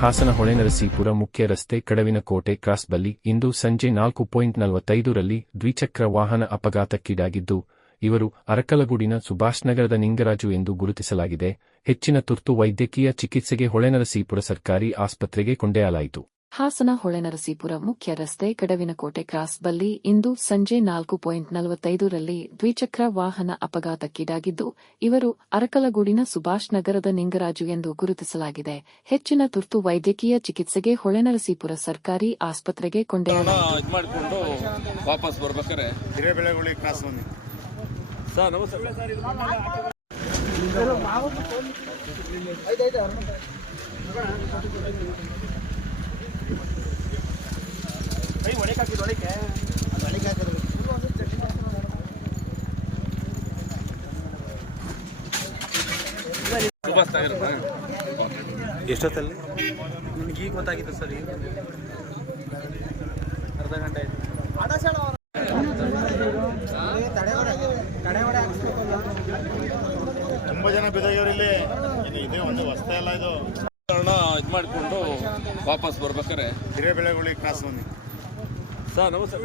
ಹಾಸನ ಹೊಳೆನರಸೀಪುರ ಮುಖ್ಯ ರಸ್ತೆ ಕಡವಿನಕೋಟೆ ಕ್ರಾಸ್ ಬಳಿ ಇಂದು ಸಂಜೆ 4:45ರಲ್ಲಿ ದ್ವಿಚಕ್ರ ವಾಹನ ಅಪಘಾತಕ್ಕೀಡಾಗಿದ್ದು, ಇವರು ಅರಕಲಗೂಡಿನ ಸುಭಾಷ್ನಗರದ ನಿಂಗರಾಜು ಎಂದು ಗುರುತಿಸಲಾಗಿದೆ. ಹೆಚ್ಚಿನ ತುರ್ತು ವೈದ್ಯಕೀಯ ಚಿಕಿತ್ಸೆಗೆ ಹೊಳೆನರಸೀಪುರ ಸರ್ಕಾರಿ ಆಸ್ಪತ್ರೆಗೆ ಕೊಂಡೊಯ್ಯಲಾಯಿತು. ಹಾಸನ ಹೊಳೆನರಸೀಪುರ ಮುಖ್ಯ ರಸ್ತೆ ಕಡವಿನಕೋಟೆ ಕ್ರಾಸ್ ಬಳಿ ಇಂದು ಸಂಜೆ 4:45ರಲ್ಲಿ ದ್ವಿಚಕ್ರ ವಾಹನ ಅಪಘಾತಕ್ಕೀಡಾಗಿದ್ದು, ಇವರು ಅರಕಲಗೂಡಿನ ಸುಭಾಷ್ ನಗರದ ನಿಂಗರಾಜು ಎಂದು ಗುರುತಿಸಲಾಗಿದೆ. ಹೆಚ್ಚಿನ ತುರ್ತು ವೈದ್ಯಕೀಯ ಚಿಕಿತ್ಸೆಗೆ ಹೊಳೆನರಸೀಪುರ ಸರ್ಕಾರಿ ಆಸ್ಪತ್ರೆಗೆ ಕೊಂಡೊಯ್ಯಲಾಯಿತು. ಎಷ್ಟೊತ್ತಲ್ಲಿ ನನಗೆ ಈಗ ಗೊತ್ತಾಗಿತ್ತು ಸರ್. ಅರ್ಧ ಗಂಟೆ ಆಯ್ತು. ತುಂಬ ಜನ ಬಿದ್ದೋಗ್ಯವ್ರು ಇಲ್ಲಿ. ಇದೇ ಒಂದು ಹೊಸ್ತ ಎಲ್ಲ ಇದು ಮಾಡಿಕೊಂಡು ವಾಪಸ್ ಬರ್ಬೇಕಾರೆ ಹಿರೇಬೆಳಗುಳಿ ಕ್ರಾಸ್ ಬಂದಿ ಸರ್. ನಮಸ್ತೆ.